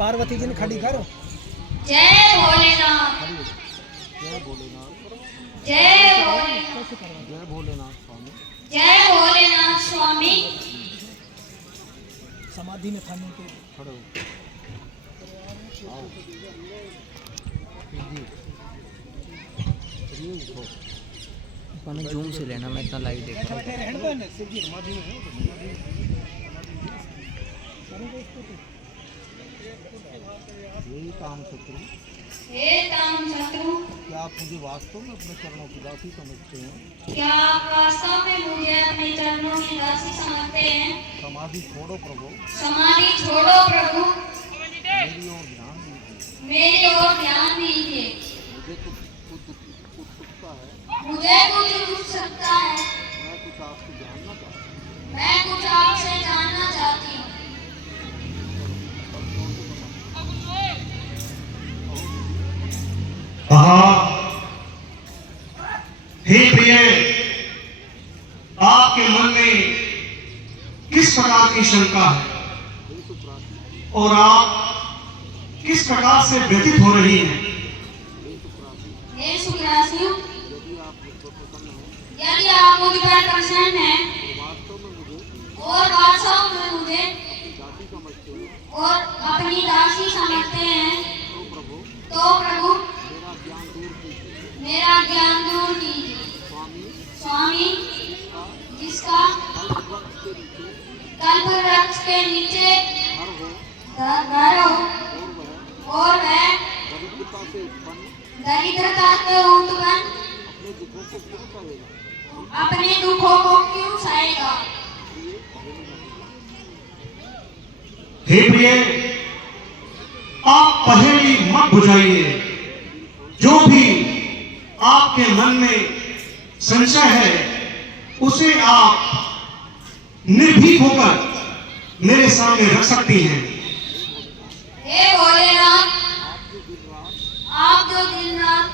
पार्वती जी ने खड़ी करो। जय भोलेनाथ, जय भोलेनाथ, जय भोलेनाथ, जय भोलेनाथ स्वामी, जय भोलेनाथ स्वामी। समाधि में थाने के खड़े हो आओ ये उठो। मैंने जूम से लेना, मैं इतना लाइव देख रहा हूँ। यही काम शत्रु, हे काम शत्रु, क्या आप मुझे वास्तव में अपने चरणों की दासी समझते हैं? क्या आप वास्तव में मुझे अपने चरणों की दासी समझते हैं? समाधि छोड़ो प्रभु, समाधि छोड़ो प्रभु, मेरी ओर ध्यान दीजिए। मेरी ओर ध्यान दीजिए। मुझे कुछ उत्सुकता है, मुझे कुछ उत्सुकता है, मैं कुछ आपसे जानना चाहता हूँ। मैं कुछ आपसे जानना चाहती हूँ। हे प्रिय, आपके मन में किस प्रकार की शंका है और आप किस प्रकार से व्यतीत हो रही हैं? हे सुखराशियों, यदि आप मुझ पर प्रसन्न हैं और वास्तव में मुझे और अपनी दासी समझते हैं, तो प्रभु मेरा ज्ञान दूर कीजिए। स्वामी, जिसका कल्प वृक्ष के नीचे घर हो और वह दरिद्रता से उत्पन्न अपने दुखों को क्यों सहेगा? हे प्रिय, आप पहेली मत बुझाइए। जो भी आपके मन में संशय है उसे आप निर्भीक होकर मेरे सामने रख सकती हैं। हे भोलेनाथ, आप जो दिन रात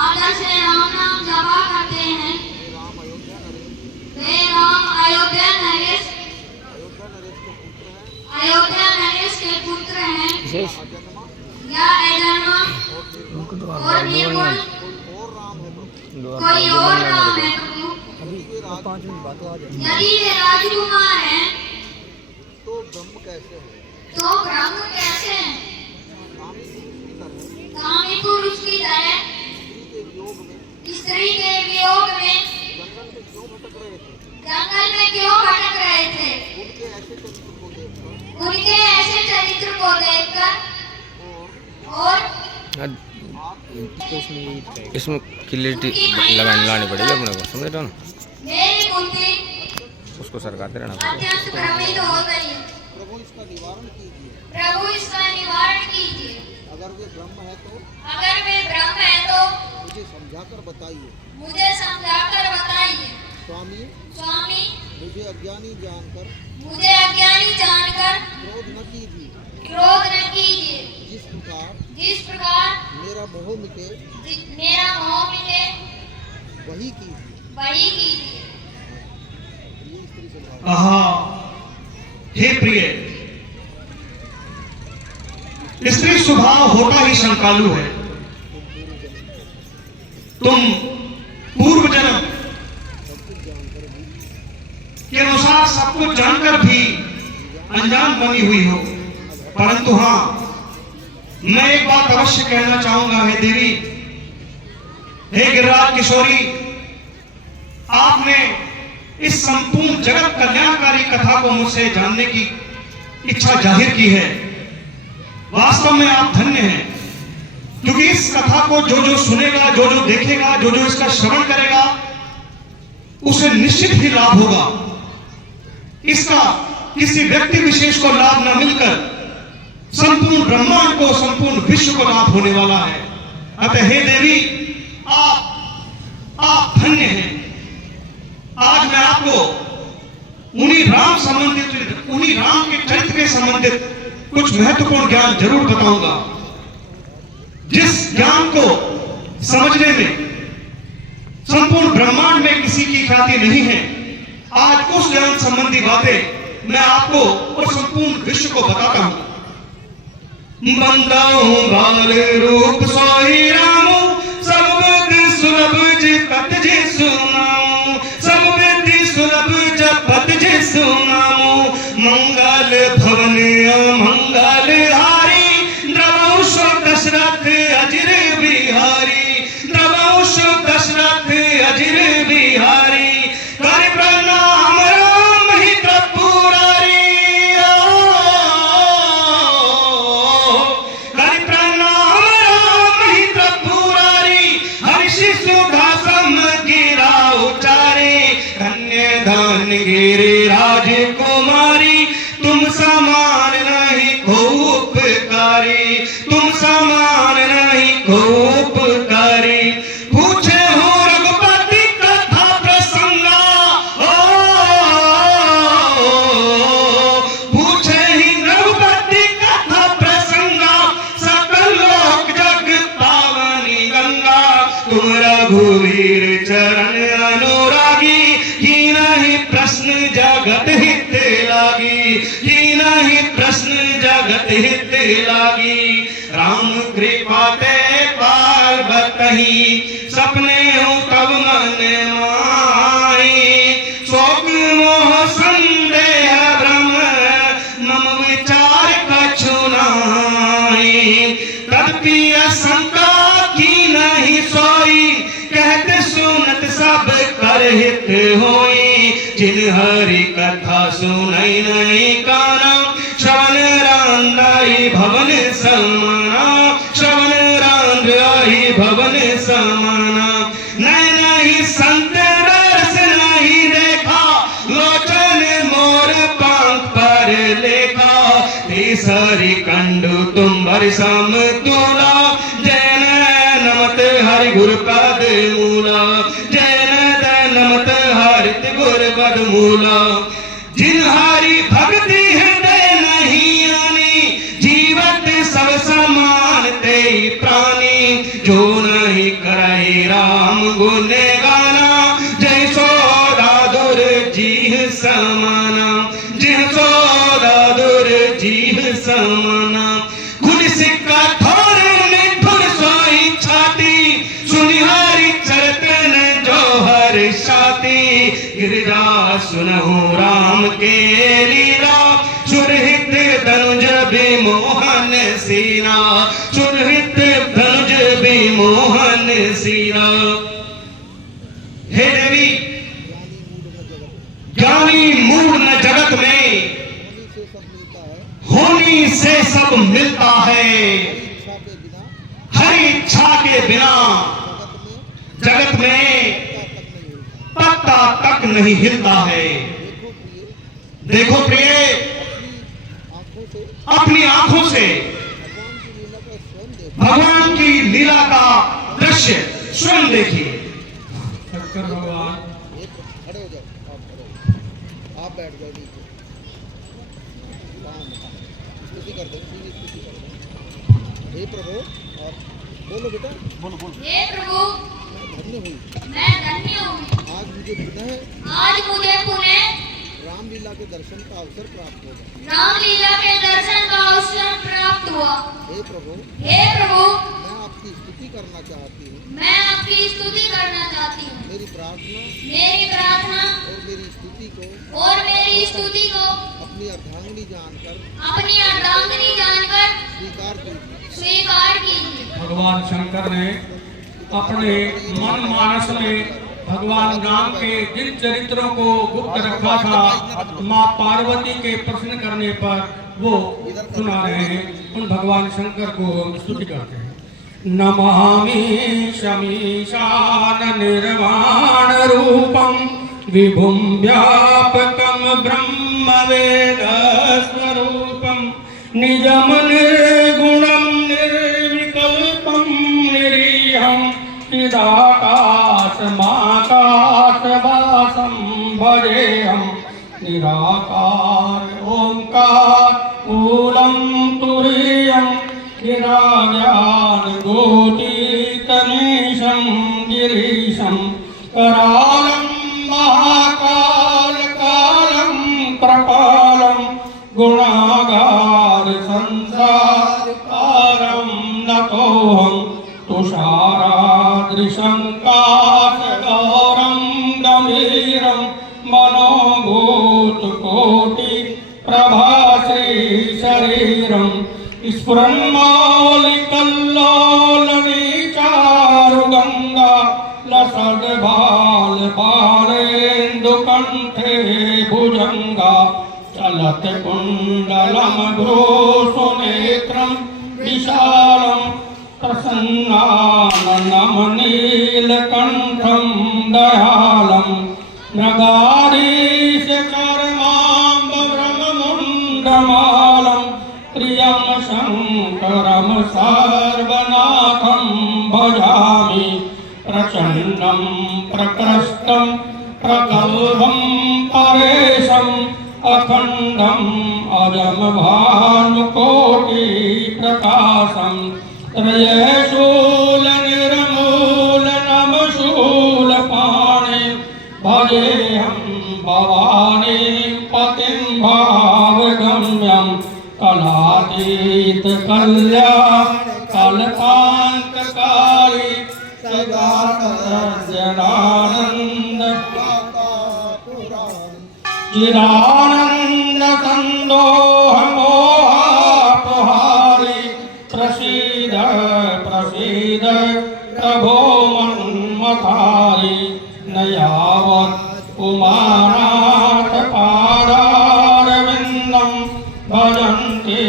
आदर से राम नाम जपा करते हैं, वे राम अयोध्या नरेश के पुत्र हैं या अजन्मा और निर्गुण कोई और नाम है प्रभु? यदि वे राजकुमार हैं तो ब्रह्म कैसे है? तो ब्रह्म कैसे हैं? कामी पुरुष की तरह स्त्री के वियोग में जंगल में क्यों भटक रहे थे? उनके ऐसे चरित्र को देखकर और इसमें क्लियरिटी लगानी पड़ेगी अपने को, समझ रहे हो ना? मेरी बुद्धि उसको सरकाते रहना पड़ेगा। अत्यंत भ्रमित हो गई। प्रभु इसका निवारण कीजिए। प्रभु इसका निवारण कीजिए। अगर वे ब्रह्म है तो मुझे समझाकर बताइए। मुझे समझाकर बताइए। स्वामी, स्वामी, मुझे अज्ञानी जानकर क्रोध न कीजिए। जिस प्रकार मेरा मोह मिटे वही कीजिए। ये स्त्री स्वभाव। हे प्रिय, स्त्री स्वभाव होता ही शंकालु है। तुम पूर्व जन्म के अनुसार सब कुछ जानकर भी अनजान बनी हुई हो, परंतु हाँ, मैं एक बात अवश्य कहना चाहूंगा। हे देवी, हे गिरिराज किशोरी, आपने इस संपूर्ण जगत कल्याणकारी कथा को मुझसे जानने की इच्छा जाहिर की है। वास्तव में आप धन्य हैं, क्योंकि इस कथा को जो जो सुनेगा, जो जो देखेगा, जो जो इसका श्रवण करेगा, उसे निश्चित ही लाभ होगा। इसका किसी व्यक्ति विशेष को लाभ न मिलकर संपूर्ण ब्रह्मांड को, संपूर्ण विश्व को लाभ होने वाला है। अतः हे देवी, आप धन्य हैं। आज मैं आपको उन्हीं राम के चरित्र के संबंधित कुछ महत्वपूर्ण ज्ञान जरूर बताऊंगा, जिस ज्ञान को समझने में संपूर्ण ब्रह्मांड में किसी की ख्याति नहीं है। आज उस ज्ञान संबंधी बातें मैं आपको और संपूर्ण विश्व को बताता हूं। बंदाऊं बाल रूप सोई रामू, सब विधि सुलभ जपत जे सुनाऊं, सब विधि सुलभ जपत जे सुनाऊं। मंगल भवन मंगल हारी, द्रवंश दशरथ अजिर बिहारी, द्रवंश दशरथ अजिर बिहारी। कर प्रणाम राम ही त्रिपुरारी, कर प्रणाम राम ही त्रिपुरारी। हर्षि सुधा सम गिरा उचारे, धन्य धन गिरे राजकुमारी। तुम समान नहीं को उपकारी, तुम समान नहीं को उपकारी। पूछे हो रघुपति कथा प्रसंगा, पूछे ही रघुपति कथा प्रसंगा। सकल लोक जग पावनी गंगा, तुम रघुवीर चरण अनुरागी। की नहीं प्रश्न जगत हित लागी, की नहीं प्रश्न जगत हित लागी। राम कृपा ते पार्वती, सपने हो तब मन माई। शोक मोह संदेह भ्रम, मम विचार कछु नाई। तदपि शंका की नहीं सोई, कहत सुनत सब कर हित होई। जिन हरि कथा सुनई नहीं काना, श्रवण रांदाई भवन समाना, श्रवण रांदाई भवन समाना। नैन नहीं संत दर्श नहीं देखा, लोचन मोर पंख पर लेखा। तीसरी कंडु तुम बरसम तुला, जैन नमत हरि गुर पद मूला, जैन नमत हरित गुर पद मूला। जिन हरि भक्ति हृदय नहीं आनी, जीवत सब समान ते प्राणी। जो नहीं करे राम गुण गाना, जय सोदादुर जी समाना, जय सोदादुर जी समाना। गुण सिक्का थोर निठुर सोई छाती, सुनिहारी चरतन जो हर शाती। गिरजा सुनहु राम के लीला, सुरहित धनुज विमोहन सीना, सुरहित धनुज विमोहन सीना। हे देवी, ज्ञानी मूढ़ न जगत में, होनी से सब मिलता है। हर इच्छा के बिना जगत में पत्ता तक नहीं हिलता है। देखो प्रिय, अपनी आंखों से भगवान की लीला का दृश्य स्वयं देखिए। शंकर भगवान खड़े हो जाओ, आप बैठ जाओ नीचे, स्तुति कर दो, स्तुति कर दो। हे प्रभु, और बोलो बेटा, बोलो बोलो। हे प्रभु, धन्य हुई, मैं धन्य हूँ। आज मुझे पुनः रामलीला के दर्शन का अवसर प्राप्त होगा। रामलीला के दर्शन का अवसर प्राप्त हुआ। हे प्रभु, मैं आपकी स्तुति करना चाहती हूँ। मैं आपकी स्तुति करना चाहती हूँ। मेरी प्रार्थना और मेरी स्तुति को अपनी अर्धांगिनी जानकर स्वीकार कीजिए। भगवान शंकर ने अपने मन मानस में भगवान राम के जिन चरित्रों को गुप्त रखा था, माँ पार्वती के प्रश्न करने पर वो सुना रहे हैं। उन भगवान शंकर को हम स्तुति करते हैं। नमामि शमीशान निर्वाण रूपम, विभुम व्यापकम ब्रह्म वेद स्वरूपम, निजम निर्गुणम निर्विकल्पम निरीहम, चिदाकाशमाकाशवासं भजेऽहं। निराकार ओंकार मूलं तुरीयं, गिराज्ञान गोटीतमीशं गिरीशं, करालं महाकाल कालं प्रकाल गुणागार संसार कारं नतोऽहं तुषारादृशं काशगौरं गम्भीरं मनोभूतकोटि प्रभासे शरीरं स्फुरन्मौलिकल्लोलनीचारुगङ्गा लसद्बालपालेन्दुकण्ठे भुजङ्गा चलत कुण्डलं भ्रूसुनेत्रं विशालं प्रसन्नाननं नीलकण्ठं दयालं नगाधीशचर्माम्बरमुण्डमालं प्रियं शङ्करं सर्वनाथं भजामि प्रचण्डं प्रकृष्टं प्रगल्भं परेशम् अखण्डम् अजं भानुकोटिप्रकाशं त्रयशूलनिर्मूलनं शूलपाणि भजेऽहं भवानी पतिं भावगम्यं कलातीतकल्याण कल्पान्तकारी सदानन्द चिदानन्द सन्दोहमोहापहारि प्रसीद प्रसीद प्रभो मन्मथारि न यावत् उमानाथ पादारविन्दं भजन्ति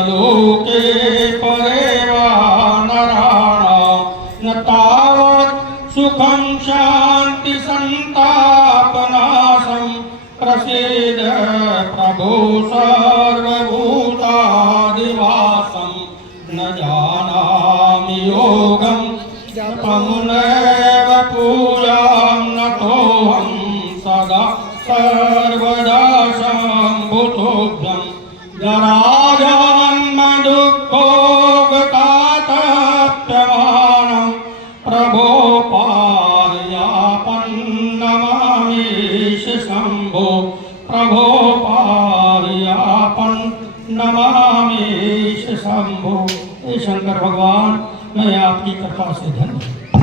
अलोके परे वा नराणां न तावत् सुखं शान्ति सन्तापनाशं प्रसीद प्रभो सर्वभूतादिवासं न जानामि योगं जपमुनैव पूजां नतोऽहं सदा सर्वदा शम्भुतोऽभ्यं जराजन्मदुःखोगतातप्यमानं प्रभो पार्यापन्नमामीश शम्भो प्रभो पार्यापन् नमामीश शम्भो। हे शंकर भगवान, मैं आपकी कृपा से धन्य हूँ।